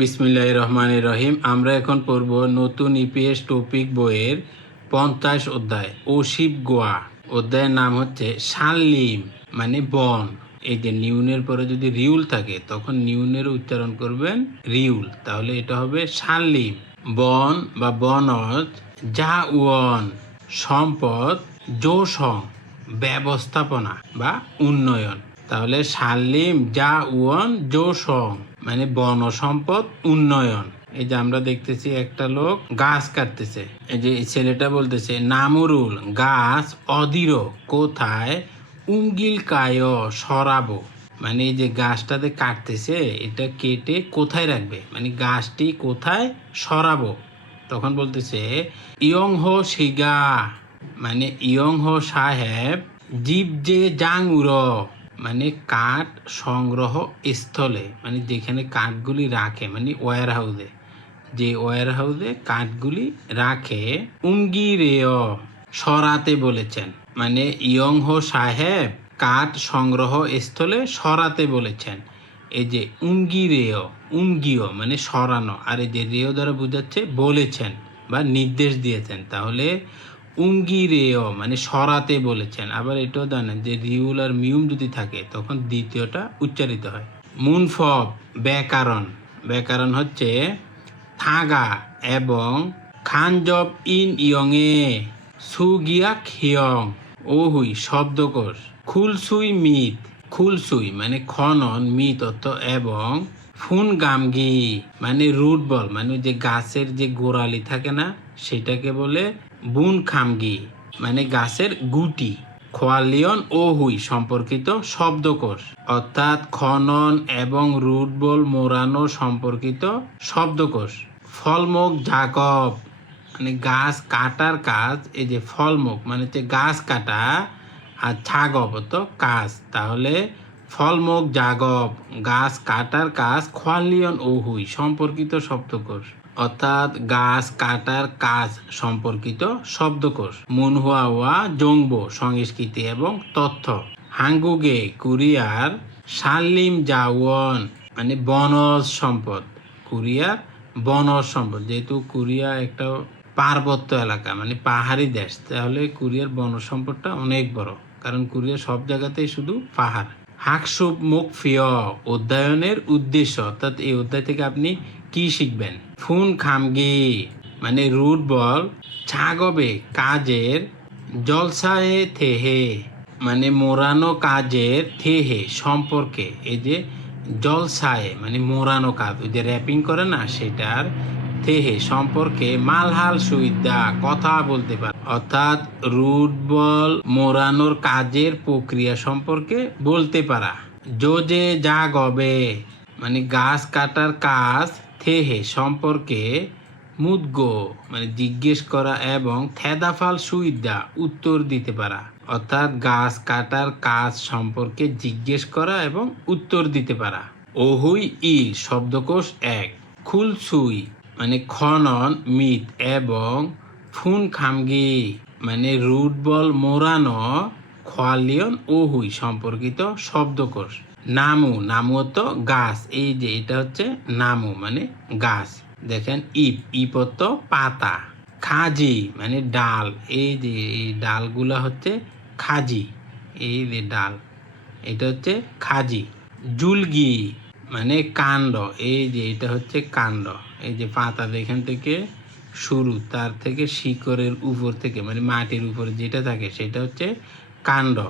বিসমিল্লাহ রহমান রহিম। আমরা এখন পড়ব নতুন ইপিএস টপিক বইয়ের পঞ্চাশ অধ্যায় ওশিব গোয়া। অধ্যায়ের নাম হচ্ছে শালিম মানে বন। এই যে নিউনের পরে যদি রিউল থাকে, তখন নিউনের উচ্চারণ করবেন রিউল। তাহলে এটা হবে শালিম বন বা বনজ, যা উয়ন, সম্পদ, জোসং, ব্যবস্থাপনা বা উন্নয়ন। তাহলে শালিম যা উয়ন, জোসং। মানে বন সম্পদ উন্নয়ন। এই যে আমরা দেখতেছি একটা লোক গাছ কাটতেছে। এই যে ছেলেটা বলতেছে, নামরুল, গাছ অধীর, কোথায় উঙ্গিল কায় সরাবো? মানে এই যে গাছটাতে কাটতেছে, এটা কেটে কোথায় রাখবে? মানে গাছটি কোথায় সরাবো? তখন বলতেছে ইয়ং হো শিগা। মানে ইয়ং হো সাহেব, জীব যে জাং উর মানে কাঠ সংগ্রহ স্থলে মানে যেখানে কাঠগুলি রাখে মানে ওয়ার হাউসে যে ওয়ার হাউসে কাঠগুলি রাখে উঙ্গি রেয় সরাতে বলেছেন। মানে ইয়ং হো সাহেব কাঠ সংগ্রহ স্থলে সরাতে বলেছেন। এই যে উঙ্গি রেয় উঙ্গিও মানে সরানো, আর এই যে রেয় দ্বারা বোঝাচ্ছে বলেছেন বা নির্দেশ দিয়েছেন। তাহলে উঙ্গি রেয় মানে সরাতে বলেছেন। আবার এটাও জানেন যে রিউল আর মিউম যদি থাকে, তখন দ্বিতীয়টা উচ্চারিত হয়। মুনফব, ব্যাকরণ। ব্যাকরণ হচ্ছে থাগা এবং খানজব ইন ইয়ংয়ে সুগিয়া খিয়ং, ওহুই, শব্দকোষ। খুলসুই মিত, খুলসুই মানে খনন, মিত এবং ফুন গামগি মানে রুট বল মানে যে গাছের যে গোড়ালি থাকে না, সেটাকে বলে বুন খামগি মানে গাছের গুটি, খোয়ালিয়ন ও হুই, সম্পর্কিত শব্দকোষ। অর্থাৎ খনন এবং রুট বল মোড়ানো সম্পর্কিত শব্দকোষ। ফলমুখ জাকব মানে গাছ কাটার কাজ, এই যে ফলমুখ মানে হচ্ছে গাছ কাটা আর ছাগব তো কাজ। তাহলে ফলমুখ জাগব, গাছ কাটার কাজ, খোয়ালিয়ন ও হুই সম্পর্কিত শব্দকোষ। অর্থাৎ গাছ কাটার কাজ সম্পর্কিত শব্দকোষ। মুনহুয়া ওয়া জংব সংস্কৃতি এবং তথ্য। হাঙ্গুগে, কুরিয়ার, শালিম জাওয়ন মানে বনজ সম্পদ। কুরিয়ার, বনজ সম্পদ। যেহেতু কোরিয়া একটা পার্বত্য এলাকা মানে পাহাড়ি দেশ, তাহলে কোরিয়ার বনজ সম্পদটা অনেক বড়। কারণ কোরিয়া সব জায়গাতেই শুধু পাহাড়। হাকসুপ মুখ ফিয় অধ্যয়নের উদ্দেশ্য, অর্থাৎ এই অধ্যায় থেকে আপনি কি শিখবেন? ফুন খামগি মানে রুট বল, ছাগবে কাজের, জলসায়ে থেহে মানে মোরানো কাজের থেহে সম্পর্কে, এই যে জলসায়ে মানে মোরানো কাজ, ওই যে র্যাপিং করে না, সেটার থেহে সম্পর্কে মালহাল সুবিধা কথা বলতে পারে। অর্থাৎ রুট বল মোরানোর কাজের প্রক্রিয়া সম্পর্কে বলতে পারা। যোজে যা গবে মানে গাছ কাটার কাজ থেহে সম্পর্কে মুদগো মানে জিজ্ঞেস করা এবং থেদাফাল সুইদা উত্তর দিতে পারা। অর্থাৎ গাছ কাটার কাজ সম্পর্কে জিজ্ঞেস করা এবং উত্তর দিতে পারা। ওহুই ইল, শব্দকোষ এক। খুলসুই মানে খনন মিত এবং ফুন খামগি মানে রুট বল মোড়ানো, খোয়ালিয়ন ওহুই সম্পর্কিত শব্দকোষ। নামু নামু তো গাছ, এই যে এটা হচ্ছে নামু মানে গাছ। দেখেন ইপ ইপ তো পাতা। খাজি মানে ডাল, এই যে এই ডালগুলা হচ্ছে খাজি, এই যে ডাল, এটা হচ্ছে খাজি। জুলগি মানে কাণ্ড, এই যে এটা হচ্ছে কাণ্ড। এই যে পাতা এখান থেকে শুরু, তার থেকে শিকড়ের উপর থেকে মানে মাটির উপরে যেটা থাকে, সেটা হচ্ছে কাণ্ড।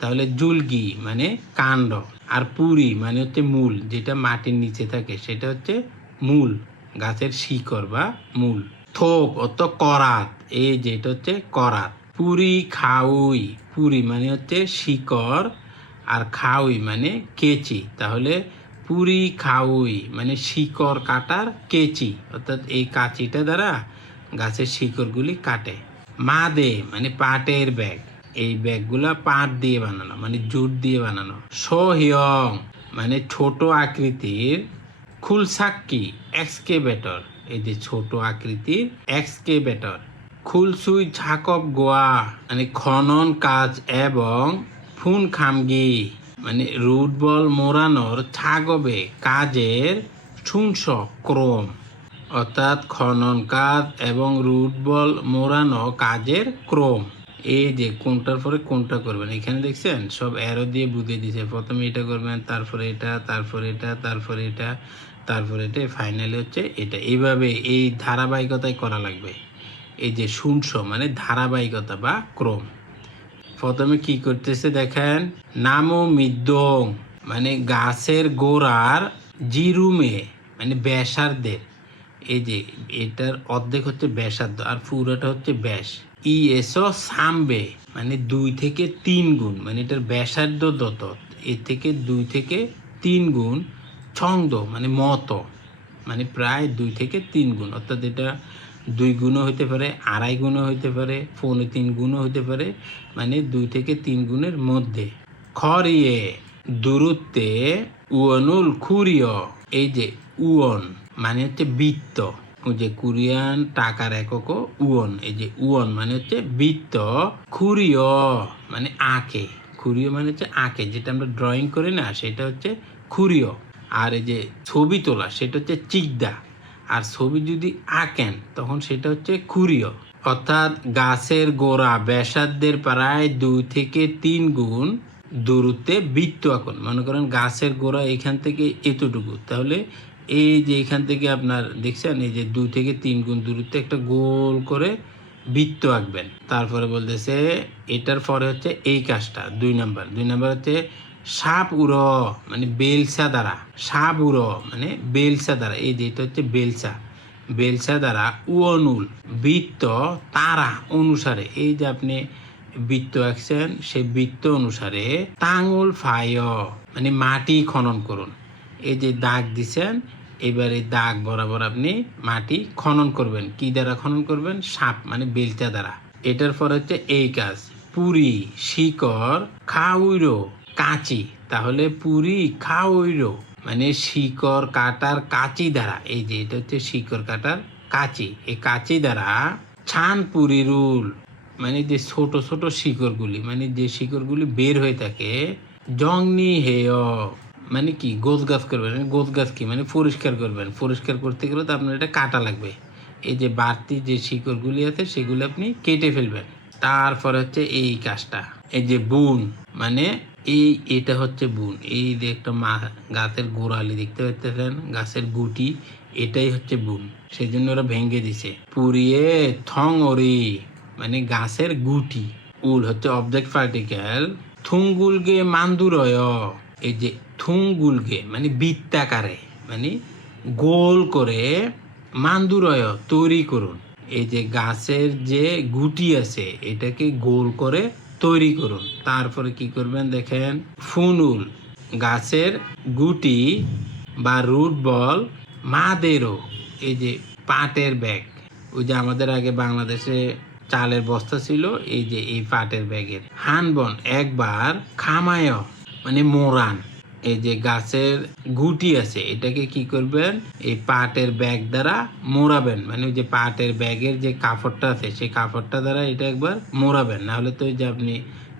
তাহলে জুলগি মানে কাণ্ড। আর পুরি মানে হচ্ছে মূল, যেটা মাটির নিচে থাকে, সেটা হচ্ছে মূল, গাছের শিকড় বা মূল। থোক অত করাত, এই যেটা হচ্ছে করাত। পুরি খাউই, পুরি মানে হচ্ছে শিকড়, আর খাউই মানে কেচি। তাহলে পুরি খাউই মানে শিকড় কাটার কেচি। অর্থাৎ এই কাঁচিটা দ্বারা গাছের শিকড়গুলি কাটে। মাদে মানে পাটের ব্যাগ। এই ব্যাগগুলা পাট দিয়ে বানানো মানে জুট দিয়ে বানানো। সোহিয়ং মানে ছোট আকৃতির খুলসাক্কি, এক্সকেভেটর। এই যে ছোট আকৃতির এক্সকেভেটর। খুলসুই ঝাকব গোয়া মানে খনন কাজ এবং ফুন খামগি মানে রুট বল মোড়ানোর ছাগবে কাজের শুনস ক্রম অর্থাৎ খনন কাজ এবং রুট বল মোড়ানো কাজের ক্রম। এই যে কোনটার পরে কোনটা করবেন, এখানে দেখছেন? সব অ্যারো দিয়ে বুঝিয়ে দিছে। প্রথমে এটা করবেন, তারপরে এটা তারপরে এটা তারপরে এটা তারপরে এটা ফাইনালি হচ্ছে এটা। এইভাবে এই ধারাবাহিকতায় করা লাগবে। এই যে শুনস মানে ধারাবাহিকতা বা ক্রম। প্রথমে কি করতেছে দেখেন? নামো মিদ্যং মানে গাছের গোড়ার জিরুমে মানে ব্যাসার্ধের। এই যে, এটার অর্ধেক হচ্ছে ব্যাসার্ধ আর পুরোটা হচ্ছে ব্যাস। ই এসো সামবে মানে দুই থেকে তিন গুণ মানে এটার ব্যাসার্ধ দত। এর থেকে দুই থেকে তিন গুণ ছন্দ মানে মত মানে প্রায় দুই থেকে তিন গুণ। অর্থাৎ এটা দুই গুণও হইতে পারে, আড়াই গুণও হইতে পারে, পৌনে তিন গুণও হইতে পারে মানে দুই থেকে তিন গুণের মধ্যে। খরিয়ে, দূরত্বে, উয়নুল খুরিয়, এই যে উয়ন মানে হচ্ছে বৃত্ত। যে কোরিয়ান, টাকার একক উয়ন, এই যে উয়ন মানে হচ্ছে বৃত্ত। খুরিয় মানে আঁকে। খুরিয় মানে হচ্ছে আঁকে, যেটা আমরা ড্রয়িং করি না, সেটা হচ্ছে খুরিয়। আর এই যে ছবি তোলা, সেটা হচ্ছে চিকদা। আর ছবি যদি আঁকেন, তখন সেটা হচ্ছে খুরিয়। অর্থাৎ গাছের গোড়া ব্যাসার্ধের প্রায় দুই থেকে তিন গুণ দূরত্বে বৃত্ত আঁকুন। মনে করেন গাছের গোড়া এখান থেকে এতটুকু। তাহলে এই যে এখান থেকে আপনার দেখছেন, এই যে দুই থেকে তিন গুণ দূরত্বে একটা গোল করে বৃত্ত আঁকবেন। তারপরে বলতেছে, এটার পরে হচ্ছে এই কাজটা, দুই নাম্বার। দুই নাম্বার হচ্ছে সাপ উড়ো মানে বেলসা দ্বারা। সাপ উড়ো মানে বেলসা দ্বারা। এই যে এটা হচ্ছে বেলসা। বেলসা দ্বারা উয়নুল, বৃত্ত তারা অনুসারে। এই যে আপনি বৃত্ত আঁকছেন সেই বৃত্ত অনুসারে তাঙুল ফায় মানে মাটি খনন করুন। এই যে দাগ দিছেন, এবার দাগ বরাবর আপনি মাটি খনন করবেন। কি দ্বারা খনন করবেন? সাপ মানে বেলচা দ্বারা। এটার পর হচ্ছে এই কাজ। পুরি, শিকড়, খাউইরো কাঁচি। তাহলে পুরি খাউইরো মানে শিকড় কাটার কাঁচি দ্বারা। এই যে এটা হচ্ছে শিকড় কাটার কাঁচি। এই কাঁচি দ্বারা ছান পুরি রুল। মানে যে ছোট ছোট শিকড়গুলি মানে যে শিকড়গুলি বের হয়ে থাকে, জংনি হেয়। মানে কি? গোছ গাছ করবেন। গোছ গাছ কি? মানে পরিষ্কার করবেন। পরিষ্কার করতে গেলে তো আপনার এটা কাটা লাগবে। এই যে বাড়তি যে শিকড়গুলি আছে, সেগুলো আপনি কেটে ফেলবেন। তারপরে হচ্ছে এই কাজটা। এই যে বুন মানে এই এটা হচ্ছে বুন। এই যে একটা মা গাছের গোড়ালি দেখতে পাচ্ছেন গাছের গুটি, এটাই হচ্ছে বুন। সেই জন্য ওরা ভেঙে দিছে। পুড়িয়ে থং ওরি মানে গাছের গুটি। উল হচ্ছে অবজেক্ট পার্টিকেল থুঙ্গুলগে মান্দুরয়। এই যে থুঙ্গুলগে মানে বৃত্তাকারে মানে গোল করে মান্দুরয় তৈরি করুন। এই যে গাছের যে গুটি আছে, এটাকে গোল করে তৈরি করুন। তারপরে কি করবেন দেখেন, ফুনুল, গাছের গুটি বা রুট বল মাদেরও, এই যে পাটের ব্যাগ। ওই যে আমাদের আগে বাংলাদেশে চালের বস্তা ছিল, এই যে এই পাটের ব্যাগের। হানবন একবার খামায় মানে মোরান। এই যে গাছের গুটি আছে, এটাকে কি করবেন? এই পাটের ব্যাগ দ্বারা মোড়াবেন। মানে যে পাটের ব্যাগের যে কাপড়টা আছে, সেই কাপড়টা দ্বারা এটা একবার মোড়াবেন। নাহলে তো যে আপনি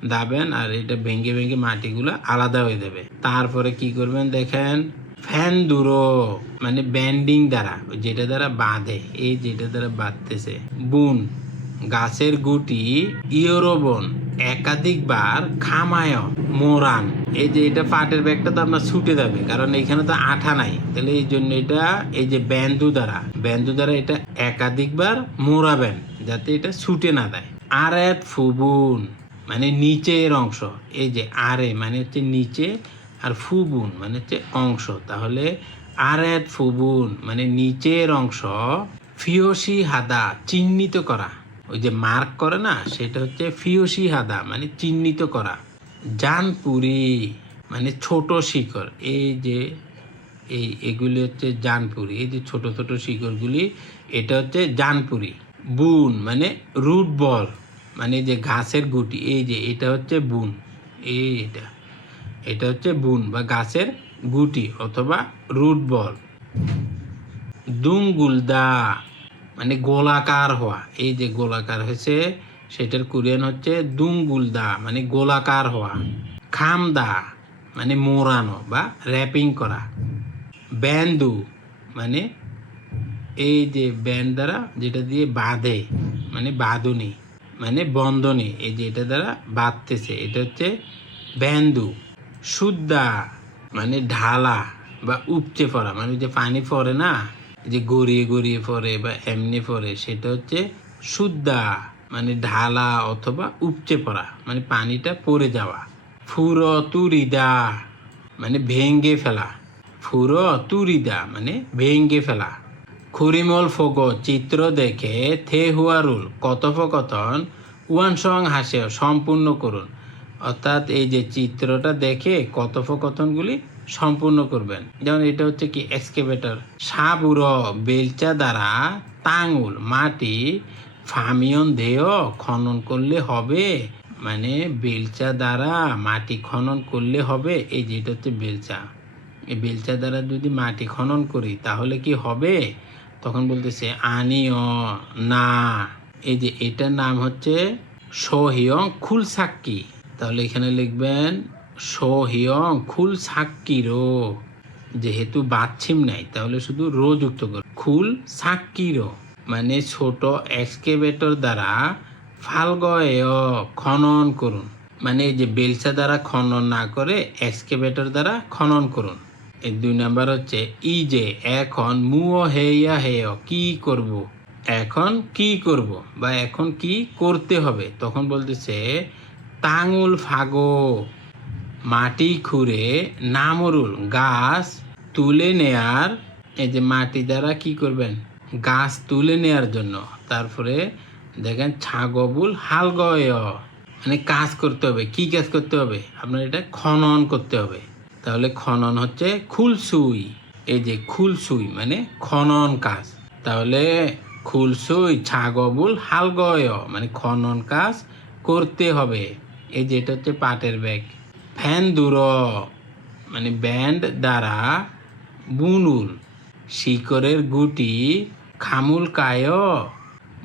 দাবেন আর এটা ভেঙে ভেঙে মাটিগুলো আলাদা হয়ে যাবে। তারপরে কি করবেন দেখেন? ফ্যান দূরো মানে ব্যান্ডিং দ্বারা, যেটা দ্বারা বাঁধে, এই যেটা দ্বারা বাঁধতেছে, বুন। গাছের গুটি ইয়োরোবন একাধিকবার খামায় মোরান। এই যে এটা পাটের ব্যাগটা তো আপনার ছুটে যাবে, কারণ এখানে তো আঠা নাই। তাহলে এই জন্য এটা, এই যে ব্যান্দু দ্বারা ব্যান্দু দ্বারা এটা একাধিকবার মোড়াবেন যাতে এটা ছুটে না দেয় আর এক ফুবুন মানে নিচের অংশ, এই যে আরে মানে হচ্ছে নিচে, আর ফুবুন মানে হচ্ছে অংশ। তাহলে আর এক ফুবুন মানে নিচের অংশ ফিওসি হাদা, চিহ্নিত করা। ওই যে মার্ক করে না, সেটা হচ্ছে ফিওসি হাদা মানে চিহ্নিত করা। জানপুরি মানে ছোট শিকড়। এই যে, এই এগুলি হচ্ছে জানপুরি। এই যে ছোট ছোট শিকড়গুলি, এটা হচ্ছে জানপুরি। বুন মানে রুট বল মানে যে ঘাসের গুটি। এই যে, এটা হচ্ছে বুন। এই এটা এটা হচ্ছে বুন বা গাছের গুটি অথবা রুট বল। দুংগুলদা মানে গোলাকার হওয়া। এই যে গোলাকার হয়েছে, সেটার কোরিয়ান হচ্ছে দুংগুলদা মানে গোলাকার হওয়া। খামদা মানে মোড়ানো বা র্যাপিং করা। ব্যান্দু মানে এই যে ব্যান্ড দ্বারা যেটা দিয়ে বাঁধে মানে বাঁধুনি মানে বন্ধনী, এই যে এটা দ্বারা বাঁধতেছে, এটা হচ্ছে ব্যান্দু। শুদ্ধা মানে ঢালা বা উপচে পড়া মানে যে পানি পড়ে না যে গড়িয়ে গড়িয়ে পড়ে বা এমনি পড়ে সেটা হচ্ছে শুদ্ধা মানে ঢালা অথবা উপচে পড়া মানে পানিটা পড়ে যাওয়া। ফুর তুরিদা মানে ভেঙ্গে ফেলা। ফুর তুরিদা মানে ভেঙ্গে ফেলা। খুরিমল ফগ, চিত্র দেখে থে হুয়ারুল কথোপকথন ওয়ান সং হাসে সম্পূর্ণ করুন। অর্থাৎ এই যে চিত্রটা দেখে কথোপকথনগুলি সম্পূর্ণ করবেন। যেমন এটা হচ্ছে কি এক্সকেভেটর সাবুর বেলচা দ্বারা তাঙুল মাটি ফামিয়ন ধেয় খনন করলে হবে। মানে বেলচা দ্বারা মাটি খনন করলে হবে। এই যে এটা হচ্ছে বেলচা। এই বেলচা দ্বারা যদি মাটি খনন করি, তাহলে কি হবে? তখন বলতেছে আনিও না। এই যে এটার নাম হচ্ছে সহিয়ং খুল সাক্কি তাহলে এখানে লিখবেন সহিয়ং খুল সাক্কিরো। যেহেতু বাচ্ছিম নাই, তাহলে শুধু রো যুক্ত করো। খুল সাক্কিরো মানে ছোট এক্সকেভেটর দ্বারা ফালগয় খনন করুন। মানে যে বেলসা দ্বারা খনন না করে এক্সকেভেটর দ্বারা খনন করুন। এই দুই নাম্বার হচ্ছে ই যে এখন মুও হেয়া হেয়, কি করব? এখন কি করব? বা এখন কি করতে হবে? তখন বলতেছে, তাঙুল ফাগো। মাটি খুঁড়ে নামরুল গাছ তুলে নেয়ার, এই যে মাটি দ্বারা কি করবেন? গাছ তুলে নেয়ার জন্য। তারপরে দেখেন ছাগবুল হাল মানে কাজ করতে হবে। কি কাজ করতে হবে? আপনার এটা খনন করতে হবে। তাহলে খনন হচ্ছে খুলসুই। এই যে খুলসুই মানে খনন কাজ। তাহলে খুলসুই, ছাগবুল হাল মানে খনন কাজ করতে হবে। এই যে এটা হচ্ছে পাটের ব্যাগ। ফ্যান দূর মানে ব্যান্ড দ্বারা বুনুল। শিকরের গুটি, খামুল কায়,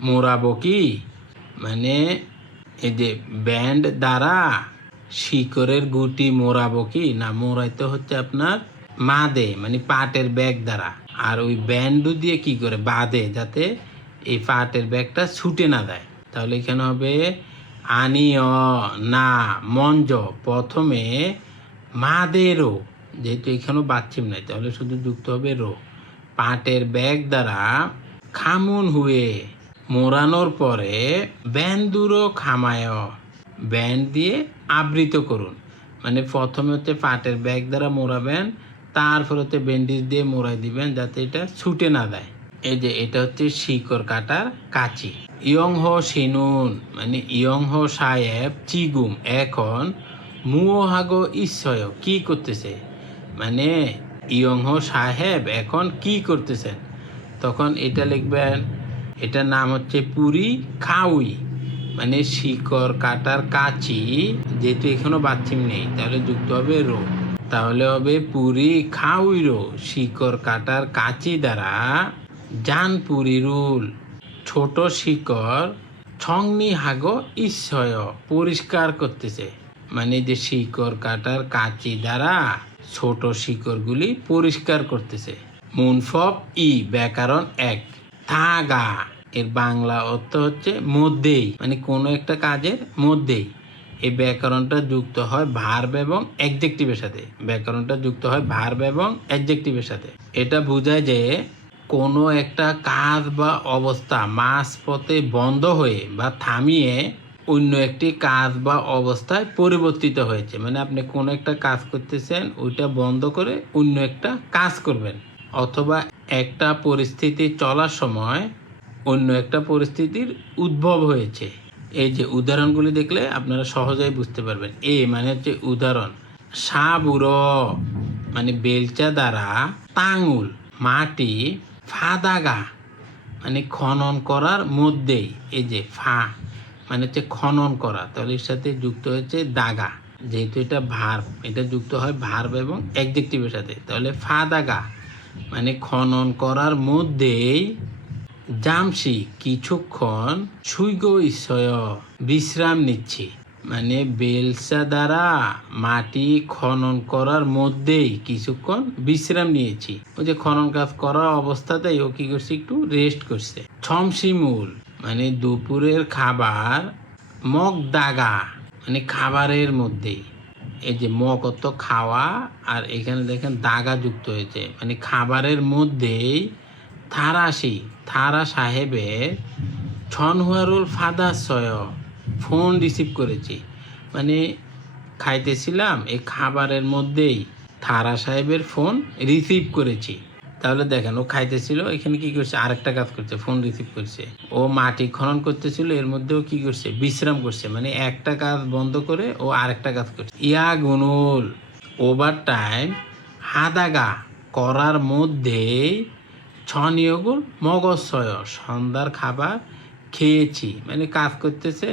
মোরাবো কি? মানে এই যে ব্যান্ড দ্বারা শিকরের গুটি মোড়াবো কি? না মোড়াইতে হচ্ছে আপনার মাদে মানে পাটের ব্যাগ দ্বারা। আর ওই ব্যান্ড দিয়ে কি করে? বাঁধে যাতে এই পাটের ব্যাগটা ছুটে না দেয় তাহলে এখানে হবে আনিয়। না, মঞ্জ, প্রথমে মাদেরও যেহেতু এখানেও বাচ্চিম নাই, তাহলে শুধু যুক্ত হবে রো। পাটের ব্যাগ দ্বারা খামুন হুয়ে। মোড়ানোর পরে ব্যান্ডুরো খামায়। ব্যান্ড দিয়ে আবৃত করুন। মানে প্রথমে হচ্ছে পাটের ব্যাগ দ্বারা মোড়াবেন, তারপর হচ্ছে ব্যান্ডেজ দিয়ে মোড়াই দিবেন, যাতে এটা ছুটে না দেয়। এই যে, এটা হচ্ছে শিকড় কাটার কাঁচি। ইয়ং হো সিনুন মানে ইয়ং হো সাহেব চিগুম, এখন মুহাগো ঈশ্বয় কি করতেছে? মানে ইয়ং হো সাহেব এখন কি করতেছেন? তখন এটা লিখবেন, এটার নাম হচ্ছে পুরি খাউই মানে শিকড় কাটার কাচি, যেহেতু এখনও বাচ্চিম নেই, তাহলে যুক্ত হবে রো। তাহলে হবে পুরি খাউই রো, শিকড় কাটার কাচি দ্বারা জান পুরি রুল। ছোট শিকড় ছংনি হাগো ঈশ্বয় পরিষ্কার করতেছে। মানে যে শিকড় কাটার কাঁচি দ্বারা ছোট শিকড়গুলি পরিষ্কার করতেছে। মুনফব ই ব্যাকরণ এক। থাগা। এর বাংলা অর্থ হচ্ছে মধ্যেই। মানে কোনো একটা কাজের মধ্যেই। এই ব্যাকরণটা যুক্ত হয় ভার্ব এবং অ্যাডজেক্টিভের সাথে। ব্যাকরণটা যুক্ত হয় ভার্ব এবং অ্যাডজেক্টিভের সাথে। এটা বোঝায় যে কোনো একটা কাজ বা অবস্থা মাঝ পথে বন্ধ হয়ে বা থামিয়ে অন্য একটি কাজ বা অবস্থায় পরিবর্তিত হয়েছে। মানে আপনি কোনো একটা কাজ করতেছেন, ওইটা বন্ধ করে অন্য একটা কাজ করবেন। অথবা একটা পরিস্থিতি চলার সময় অন্য একটা পরিস্থিতির উদ্ভব হয়েছে। এই যে উদাহরণগুলি দেখলে আপনারা সহজেই বুঝতে পারবেন। এ মানে হচ্ছে উদাহরণ। সাবুর মানে বেলচা দ্বারা তাঙুল মাটি ফাদাগা মানে খনন করার মধ্যেই, এই যে ফা মানে হচ্ছে খনন করা, তাহলে এর সাথে যুক্ত হচ্ছে দাগা, যেহেতু এটা ভার্ব, এটা যুক্ত হয় ভার্ব এবং অ্যাডজেক্টিভের সাথে, তাহলে ফা দাগা মানে খনন করার মধ্যেই জামসি কিছুক্ষণ সুইগ ঈশ্বয় বিশ্রাম নিচ্ছি। মানে বেলসা দ্বারা মাটি খনন করার মধ্যেই কিছুক্ষণ বিশ্রাম নিয়েছি। ওই যে খনন কাজ করা অবস্থাতেই ও কি করছে, একটু রেস্ট করছে। ছমসিমুল মানে দুপুরের খাবার, মগ দাগা মানে খাবারের মধ্যেই। এই যে মগ অত খাওয়া, আর এখানে দেখেন দাগা যুক্ত হয়েছে। মানে খাবারের মধ্যেই থারাসি, থারা সাহেবের ছনহুয়ারুল ফাদার সয় ফোন রিসিভ করেছি। মানে খাইতেছিলাম এই খাবারের মধ্যেই থারা সাহেবের ফোন রিসিভ করেছি। তাহলে দেখেন, ও খাইতেছিল, এখানে কি করছে? আরেকটা কাজ করছে, ফোন রিসিভ করছে। ও মাটি খনন করতেছিল, এর মধ্যেও কি করছে? বিশ্রাম করছে মানে একটা কাজ বন্ধ করে ও আরেকটা কাজ করছে। ইয়া গুনুল ওভার টাইম হাদাগা করার মধ্যেই ছনিয়গুল মগজসয় সন্ধ্যার খাবার খেয়েছি। মানে কাজ করতেছে,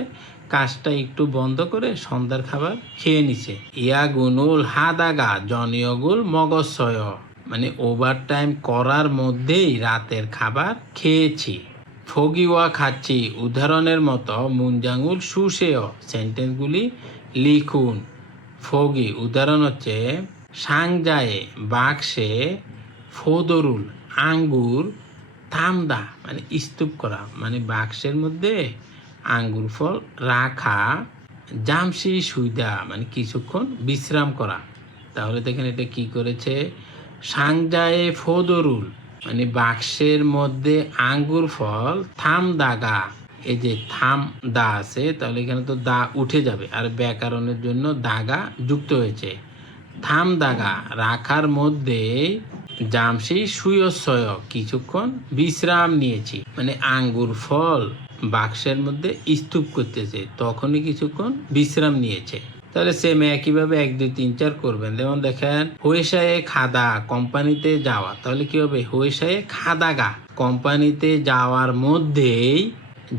কাজটা একটু বন্ধ করে সন্ধ্যার খাবার খেয়ে নিছে। ইয়া গুনুল হাদাগা জনিয়গুল মগজসয় মানে ওভার টাইম করার মধ্যেই রাতের খাবার খেয়েছি। ফগিওয়া খাচ্ছি, উদাহরণের মতো মুঞ্জাঙ্গুল সুশেয় সেন্টেন্সগুলি লিখুন। ফগি, উদাহরণ হচ্ছে, সাংজায়ে, বাক্সে ফোদরুল, আঙ্গুর থামদা মানে স্তূপ করা মানে বাক্সের মধ্যে আঙ্গুর ফল রাখা জামসি সুইদা মানে কিছুক্ষণ বিশ্রাম করা। তাহলে দেখেন এটা কি করেছে? সাংজায়ে ফোদরুল মানে বাক্সের মধ্যে আঙ্গুর ফল থাম দাগা এই যে থাম দা আছে, তাহলে এখানে তো দা উঠে যাবে, আর ব্যাকরণের জন্য দাগা যুক্ত হয়েছে। থাম দাগা রাখার মধ্যে জামসি সুয়সয়, কিছুক্ষণ বিশ্রাম নিয়েছি। মানে আঙ্গুর ফল বাক্সের মধ্যে স্তূপ করতেছে, তখনই কিছুক্ষণ বিশ্রাম নিয়েছে। তাহলে সেম একইভাবে এক, দুই, তিন, চার করবেন। যেমন দেখেন হয়েসায়ে খাদা কোম্পানিতে যাওয়া। তাহলে কি হবে? হয়েসায়ে খাদাগা কোম্পানিতে যাওয়ার মধ্যেই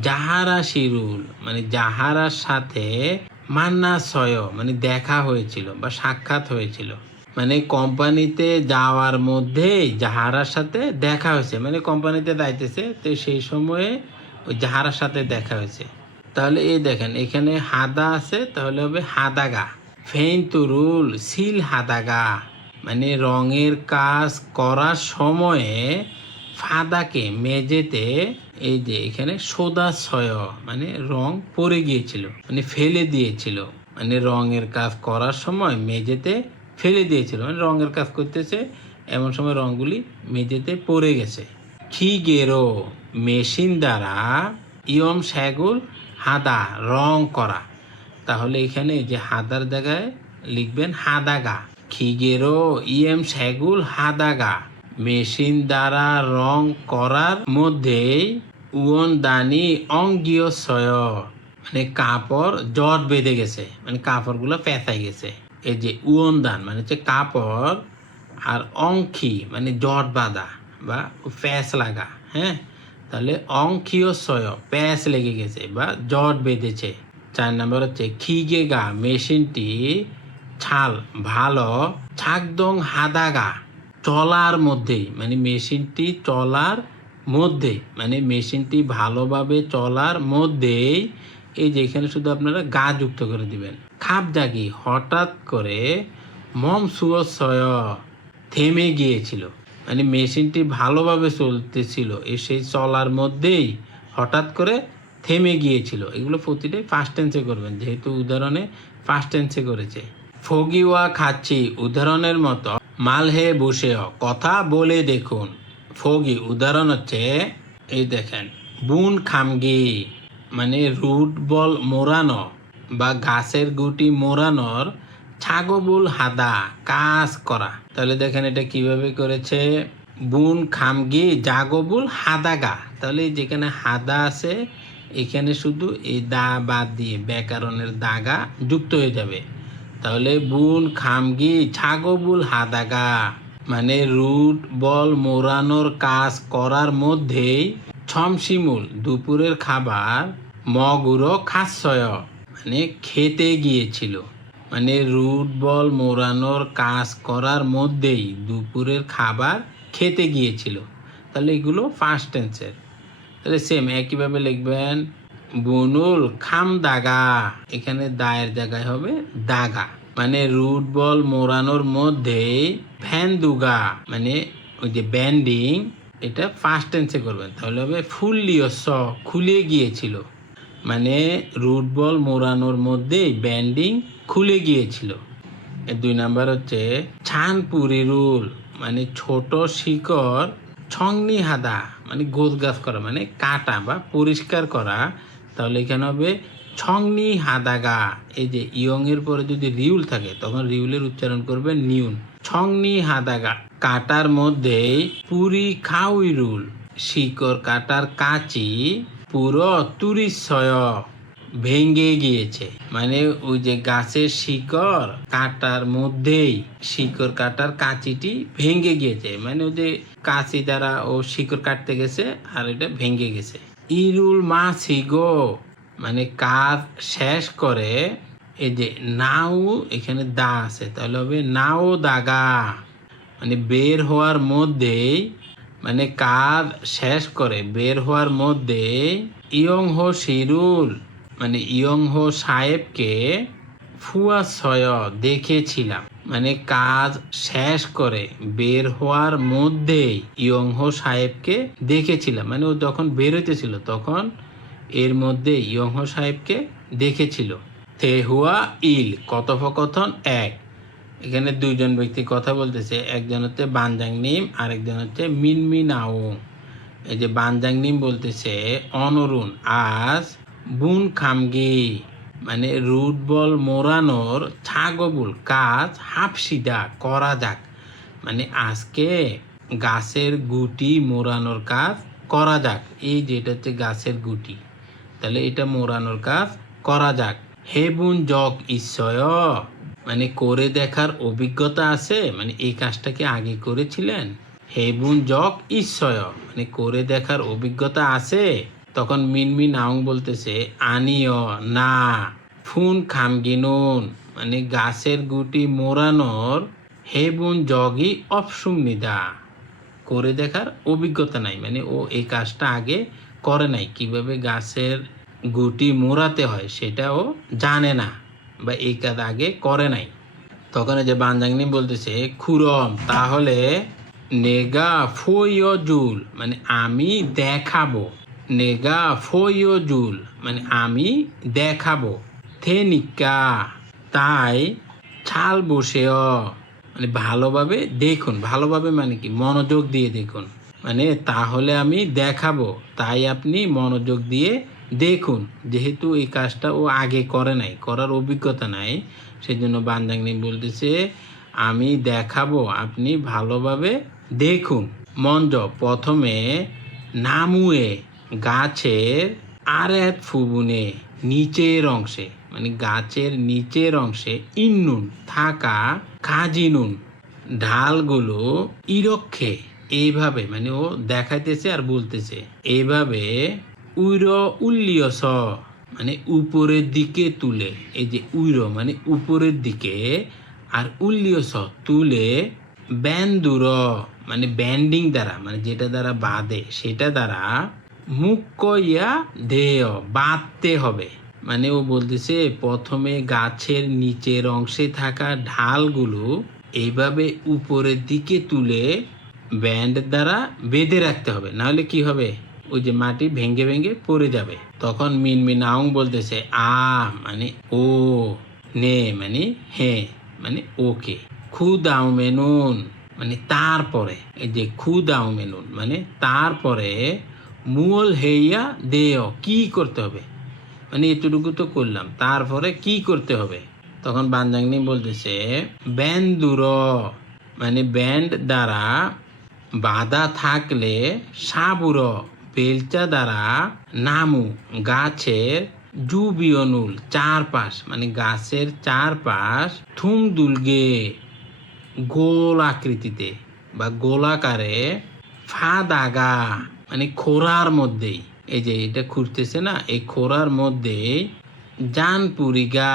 জাহারা শিরুল মানে জাহারার সাথে মান্না সয় মানে দেখা হয়েছিল বা সাক্ষাৎ হয়েছিল। মানে কোম্পানিতে যাওয়ার মধ্যেই জাহারার সাথে দেখা হয়েছে মানে কোম্পানিতে যাইতেছে, তো সেই সময়ে ওই জাহারার সাথে দেখা হয়েছে। তাহলে এই দেখেন, এখানে হাদা আছে, তাহলে হবে হাদাগা। ফেইন্তুরুল সিল হাদাগা। মানে রঙের কাজ করার সময়ে ফাদাকে মেঝেতে এই যে এখানে সোদা ছয় মানে রং পড়ে গিয়েছিল মানে ফেলে দিয়েছিল। মানে রঙের কাজ করার সময় মেঝেতে ফেলে দিয়েছিল মানে রঙের কাজ করতেছে, এমন সময় রঙগুলি মেঝেতে পড়ে গেছে। খিগেরো মেশিন দ্বারা ইয়ম শ্যাগুল হাদা রং করা। তাহলে এখানে যে হাদার জায়গায় লিখবেন হাদাগা। খিগেরো ইএম শ্যাগুল হাদাগা। মেশিন দ্বারা রং করার মধ্যেই উয়ন দানি অঙ্গীয় সয় মানে কাপড় জট বেঁধে গেছে মানে কাপড়গুলো পেঁচাই গেছে। এই যে উয়ন দান মানে হচ্ছে কাপড় আর অঙ্কি মানে জট বাঁধা বা প্যাঁচ লাগা হ্যাঁ? তাহলে অঙ্কীয় সয় প্যাঁচ লেগে গেছে বা জট বেঁধেছে। চার নম্বর হচ্ছে খিগে গা, মেশিনটি ছাল, ভালো ছাকদং হাদাগা চলার মধ্যেই মানে মেশিনটি চলার মধ্যে মানে মেশিনটি ভালোভাবে চলার মধ্যেই, এই যে এখানে শুধু আপনারা গা যুক্ত করে দিবেন। খাপ জাগি হঠাৎ করে মম সুয়সয় থেমে গিয়েছিল। মানে মেশিনটি ভালোভাবে চলতেছিল সেই চলার মধ্যেই হঠাৎ করে থেমে গিয়েছিল। এগুলো প্রতিটাই ফার্স্ট টেন্সে করবেন, যেহেতু উদাহরণে ফার্স্ট টেন্সে করেছে। ফগিওয়া খাচ্ছি, উদাহরণের মতো মালহে বসে কথা বলে দেখুন। ফগি, উদাহরণ হচ্ছে, এই দেখেন, বুন খামগি মানে রুট বল মোড়ানো। বা গাছের গুটি মোড়ানোর ছাগবুল হাদা কাজ করা। তাহলে দেখেন এটা কীভাবে করেছে? বুন খামগি জাগবুল হাদাগা তাহলে যেখানে হাদা আছে, এখানে শুধু এই দা বাদ দিয়ে ব্যাকরণের দাগা যুক্ত হয়ে যাবে। তাহলে বুন খামগি ছাগবুল হাদাগা মানে রুট, বল মোড়ানোর কাজ করার মধ্যেই ছমশিমুল দুপুরের খাবার মগুরো খাসয়। মানে খেতে গিয়েছিল। মানে রুট বল মোড়ানোর কাজ করার মধ্যেই দুপুরের খাবার খেতে গিয়েছিল। তাহলে এগুলো ফার্স্ট টেন্সের তাহলে সেম একইভাবে লিখবেন, বুনুল, খাম দাগা। এখানে দায়ের জায়গায় হবে দাগা। মানে রুট বল মোড়ানোর মধ্যে ফ্যান দুগা। মানে ওই যে ব্যান্ডিং এটা ফার্স্ট টেন্সে করবেন। তাহলে হবে ফুললিও স খুলে গিয়েছিল। মানে রুট বল মোড়ানোর মধ্যেই ব্যান্ডিং খুলে গিয়েছিল। দুই নাম্বার হচ্ছে ছানপুরি রুল মানে ছোট শিকড় হাদা মানে গোছ গাছ করা মানে কাটা বা পরিষ্কার করা, তাহলে এখানে হবে ছংনি হাদাগা এই যে ইয়ং এর পরে যদি রিউল থাকে, তখন রিউলের উচ্চারণ করবে নিউন। ছংনি হাদাগা কাটার মধ্যে পুরি খাউই রুল, শিকড় কাটার কাচি পুরো তুরিশয় ভেঙে গিয়েছে। মানে ওই যে গাছের শিকড়, কাটার মধ্যেই শিকড় কাটার কাঁচিটি ভেঙে গিয়েছে। মানে ওই যে কাঁচি দ্বারা ও শিকড় কাটতে গেছে আর এটা ভেঙে গেছে। ইরুল মাছি গো! মানে কাজ শেষ করে এই যে নাও এখানে দা আছে। তাহলে হবে নাও দাগা। মানে বের হওয়ার মধ্যেই মানে কাজ শেষ করে বের হওয়ার মধ্যে ইয়ং হো শিরুল মানে ইয়ং হো সাহেবকে ফুয়া ছয় দেখেছিলাম। মানে কাজ শেষ করে বের হওয়ার মধ্যেই ইয়ং হো সাহেবকে দেখেছিলাম। মানে ও যখন বের হইতেছিল তখন এর মধ্যে ইয়ং হো সাহেবকে দেখেছিল। তেহুয়া ইল, কথোপকথন এক। এখানে দুইজন ব্যক্তি কথা বলতেছে, একজন হচ্ছে বানজাং নিম আর একজন হচ্ছে মিনমিন আওং এই যে বানজাং নিম বলতেছে, অনরুণ, আজ বুন খামগি মানে রুট বল মোড়ানোর ছাগবুল, কাজ হাফসিদা, করা যাক। মানে আজকে গাছের গুটি মোড়ানোর কাজ করা যাক। এই যেটা হচ্ছে গাছের গুটি, তাহলে এটা মোড়ানোর কাজ করা যাক। হে বুন জগ ঈশ্বয় মানে করে দেখার অভিজ্ঞতা আছে? মানে এই কাজটাকে আগে করেছিলেন? হে বুন জগ ঈশ্বয় মানে করে দেখার অভিজ্ঞতা আছে? তখন মিনমিন আউং বলতেছে, আনিও না, ফুন খামগিনুন মানে গাছের গুটি মোড়ানোর হে বুন জগই অপসুম নিদা। করে দেখার অভিজ্ঞতা নাই। মানে ও এই কাজটা আগে করে নাই। কীভাবে গাছের গুটি মোড়াতে হয় সেটাও জানে না। বা এই কাজ আগে করে নাই। তখন যে বানজাংনি বলতেছে, খুরম, তাহলে নেগা জুল মানে আমি দেখাবো। নেগা জুল মানে আমি দেখাবো। থেনিকা তাই ছাল বসেও। মানে ভালোভাবে দেখুন, ভালোভাবে মানে কি, মনোযোগ দিয়ে দেখুন। মানে তাহলে আমি দেখাবো, তাই আপনি মনোযোগ দিয়ে দেখুন, যেহেতু এই কাজটা ও আগে করে নাই, করার অভিজ্ঞতা নাই, সেজন্য বান্দাংনি বলতেছে, আমি দেখাবো, আপনি ভালোভাবে দেখুন। মঞ্জ প্রথমে নামুয়ে গাছের আর এক ফুবুনে নিচের অংশে মানে গাছের নিচের অংশে ইন্নুন, থাকা কাজিনুন ঢালগুলো ইরক্ষে, এইভাবে মানে ও দেখাইতেছে আর বলতেছে এইভাবে উইর উল্লিয়স মানে উপরের দিকে তুলে, এই যে উইর মানে উপরের দিকে, আর উল্লিয়স তুলে ব্যান্ডুর মানে ব্যান্ডিং দ্বারা মানে যেটা দ্বারা বাঁধে, সেটা দ্বারা মুখ্য ইয়া ধেয় বাঁধতে হবে। মানে ও বলতেছে, প্রথমে গাছের নিচের অংশে থাকা ঢালগুলো এইভাবে উপরের দিকে তুলে ব্যান্ড দ্বারা বেঁধে রাখতে হবে। নাহলে কি হবে? ওই যে মাটি ভেঙে ভেঙে পড়ে যাবে। তখন মিনমিন আউং বলতেছে, আ মানে ও, নে মানে হে মানে ওকে। খুদাও মেনুন মানে তারপরে। এই যে খুদাও মেনুন মানে তারপরে মুল হেইয়া দেয় কি করতে হবে? মানে এতটুকু তো করলাম। তারপরে কি করতে হবে? তখন বানজাংনি বলতেছে ব্যান্ড দূর মানে ব্যান্ড দ্বারা বাধা থাকলে সাবুর বেলচা দ্বারা নামু গাছের জুবিয়নুল চারপাশ মানে গাছের চারপাশ থুং দুলগে গোল আকৃতিতে বা গোলাকারে ফা দাগা মানে খোরার মধ্যেই। এই যে এটা খুঁড়তেছে না, এই খোরার মধ্যে জানপুরিগা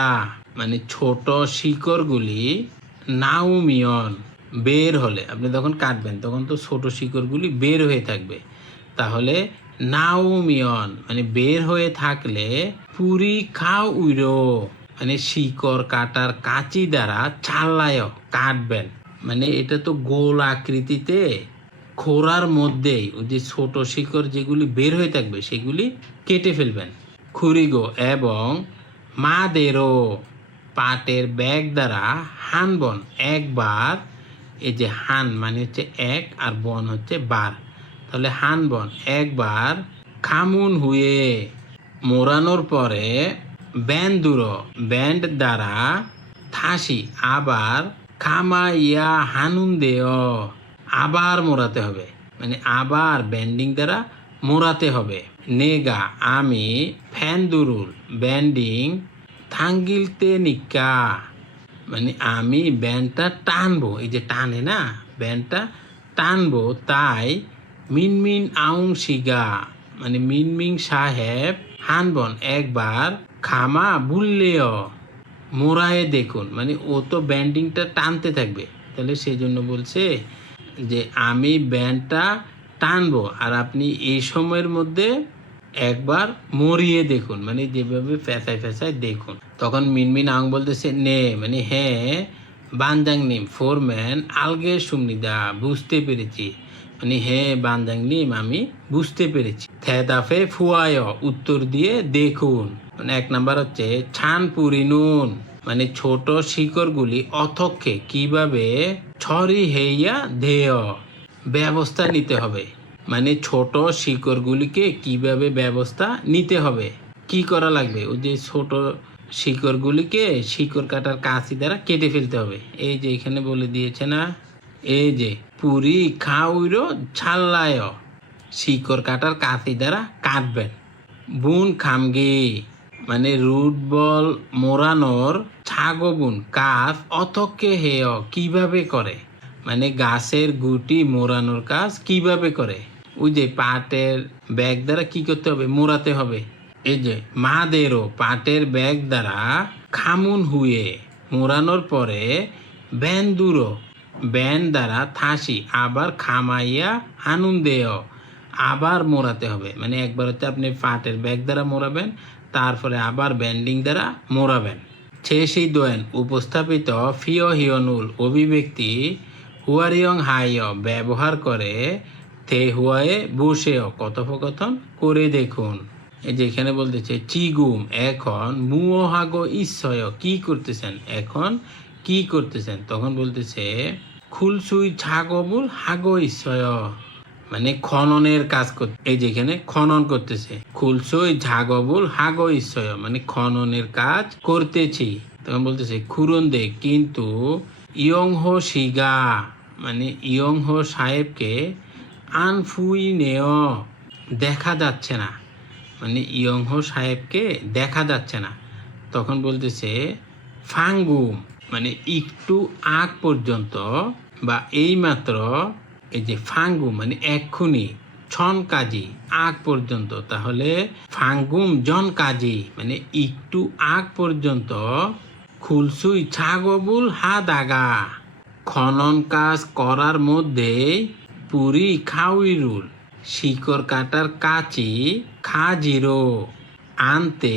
মানে ছোট শিকড়গুলি নাউমিয়ন বের হলে, আপনি তখন কাটবেন তখন তো ছোট শিকড়গুলি বের হয়ে থাকবে। তাহলে নাউমিয়ন মানে বের হয়ে থাকলে পুরি খাও উইরো মানে শিকড় কাটার কাঁচি দ্বারা চাল্লায় কাটবেন। মানে এটা তো গোল আকৃতিতে খোরার মধ্যেই ওই যে ছোট শিকড় যেগুলি বের হয়ে থাকবে সেগুলি কেটে ফেলবেন। খুরিগো এবং মাদেরও পাটের ব্যাগ দ্বারা হানবন একবার, এই যে হান মানে হচ্ছে এক আর বন হচ্ছে বার। তাহলে হানবন একবার খামুন হুয়ে। মোড়ানোর পরে ব্যান্ড দুরো, ব্যান্ড দ্বারা থাসি আবার খামা ইয়া হানুন দেও। আবার মোড়াতে হবে মানে আবার ব্যান্ডিং দ্বারা মোড়াতে হবে। নেগা, আমি ফ্যান দুরুল, ব্যান্ডিং থাঙ্গিলতে নিকা মানে আমি ব্যান্ডটা টানবো, এই যে টানে না, ব্যান্ডটা টানবো, তাই মিনমিন আউং শিগা। মানে মিনমিন সাহেব হানবন একবার খামা বুললেও মোড়ায়ে দেখুন। মানে ও তো ব্যান্ডিংটা টানতে থাকবে। তাহলে সেই জন্য বলছে যে, আমি ব্যান্ডটা টানবো আর আপনি এই সময়ের মধ্যে একবার মরিয়ে দেখুন। মানে যেভাবে ফেসায় ফেসায় দেখুন। তখন মিনমিন আং বলতেছে, নে মানে হ্যাঁ বানজাং নিম, ফোরম্যান আলগে সুমনিদা, বুঝতে পেরেছি। মানে হে বানজাং আমি বুঝতে পেরেছি। থেদাফে ফুয়ায়, উত্তর দিয়ে দেখুন। মানে এক নাম্বার হচ্ছে, ছান পুরি নুন। মানে ছোট শিকড়গুলি অথক্ষে কীভাবে? ছড়ি হেইয়া ধেয় ব্যবস্থা নিতে হবে। মানে ছোট শিকড়গুলিকে কীভাবে ব্যবস্থা নিতে হবে? কি করা লাগবে? ওই যে ছোট শিকড়গুলিকে শিকড় কাটার কাঁচি দ্বারা কেটে ফেলতে হবে। এই যে এখানে বলে দিয়েছে না? এই যে পুরি খাউইরো ছাল্লায়। শিকড় কাটার কাঁচি দ্বারা কাটবেন বুন খামগি। মানে রুট বল মোড়ানোর ছাগবুন কাজ অতকে হেয় কীভাবে করে? মানে গাছের গুটি মোড়ানোর কাজ কীভাবে করে? ওই যে পাটের ব্যাগ দ্বারা কি করতে হবে? মোড়াতে হবে। এই যে মাদেরও পাটের ব্যাগ দ্বারা খামুন হুয়ে। মোড়ানোর পরে ব্যান ব্যান দ্বারা থাসি আবার খামাইয়া আনন্দেয় আবার মোড়াতে হবে। মানে একবার হচ্ছে আপনি পাটের ব্যাগ দ্বারা মোড়াবেন, তারপরে আবার ব্যান্ডিং দ্বারা মোড়াবেন। শেষই দোয়েন, উপস্থাপিত ফিও হিয়নুল অভিব্যক্তি হুয়ারিয়ং হাইয়, ব্যবহার করে থে হুয়ায়ে বসেও কথোপকথন করে দেখুন। এই যে এখানে বলতেছে, চিগুম, এখন মুহাগো ইচ্ছয়, কি করতেছেন? এখন কি করতেছেন? তখন বলতেছে, খুলসুই ছাগবুল হাগো ইচ্ছয় মানে খননের কাজ করতে এই যেখানে খনন করতেছে। খুলসই ঝাগবুল হাগো ইচ্ছয় মানে খননের কাজ করতেছি। তখন বলতেছে খুরন দে কিন্তু ইয়ং হো শিগা। মানে ইয়ং হো সাহেবকে আনফুই নেও দেখা যাচ্ছে না। মানে ইয়ং হো সাহেবকে দেখা যাচ্ছে না। তখন বলতেছে, ফাঙ্গুম। মানে একটু আগ পর্যন্ত বা এইমাত্র এই যে ফাঙ্গুম মানে এক্ষুনি ছন কাজী, আগ পর্যন্ত। তাহলে ফাঙ্গুম জন কাজী মানে একটু আগ পর্যন্ত খুলসুই ছাগবুল হা দাগা। খনন কাজ করার মধ্যে পুরি খাউইরুল শিকড় কাটার কাচি খাজিরো আনতে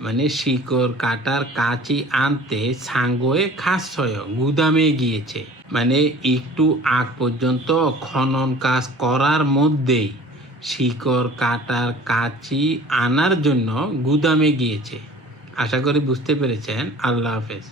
মানে শিকড়, কাটার কাঁচি আনতে সাঙ্গয়ে খাসয় গুদামে গিয়েছে। মানে একটু আগ পর্যন্ত খনন কাজ করার মধ্যেই শিকড়, কাটার কাঁচি আনার জন্য গুদামে গিয়েছে। আশা করি বুঝতে পেরেছেন। আল্লাহ হাফেজ।